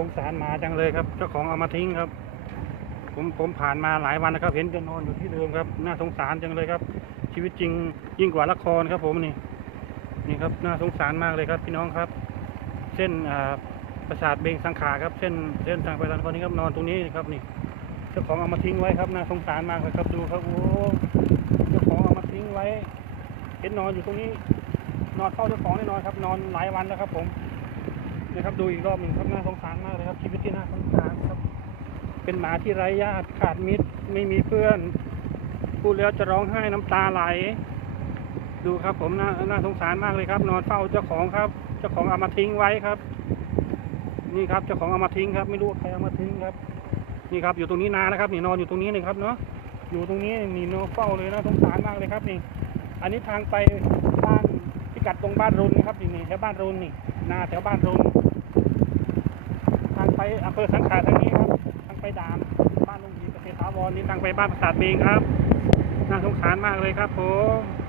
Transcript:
สงสารหมาจังเลยครับ เจ้าของเอามาทิ้งครับ ผมผมผ่านมาหลายวันนะครับ เห็นจะนอนอยู่ที่เดิมครับ น่าสงสารจังเลยครับ ชีวิตจริงยิ่งกว่าละครครับ ผมนี่ นี่ครับน่าสงสารมากเลยครับ พี่น้องครับ เส้นอ่าประสาทเบงสังขาครับ เส้นเส้นทางไปทางคนนี้ครับนอนตรงนี้ครับนี่ เจ้าของเอามาทิ้งไว้ครับน่าสงสารมากเลยครับดูครับโอ้เจ้าของเอามาทิ้งไว้ เห็นนอนอยู่ตรงนี้ นอนเฝ้าเจ้าของแน่นอนครับ นอนหลายวันแล้วครับ ผม นะครับดูอีกรอบหนึ่งครับน่าสงสารมากเลยครับ ชีวิตที่น่าสงสารครับ เป็นหมาที่ไร้ญาติขาดมิตรไม่มีเพื่อนพูดแล้วจะร้องไห้น้ำตาไหล ดูครับผมน่าน่าสงสารมากเลยครับ นอนเฝ้าเจ้าของครับ เจ้าของเอามาทิ้งไว้ครับ นี่ครับเจ้าของเอามาทิ้งครับ ไม่รู้ใครเอามาทิ้งครับ นี่ครับอยู่ตรงนี้นานนะครับนี่นอนอยู่ตรงนี้เลยครับเนาะอยู่ตรงนี้นี่นอนเฝ้าเลยนะสงสารมากเลยครับนี่ อันนี้ทางไปบ้านพิกัดตรงบ้านรุนนะครับนี่นี่แถวบ้านรุนนี่นาแถวบ้านรุน อำเภอสังขารทางนี้ครับทางไปด่านบ้านลุงหยีเกษตรถาวรนี่ทางไปบ้านประสาทเบงครับน่าสงสารมากเลยครับผม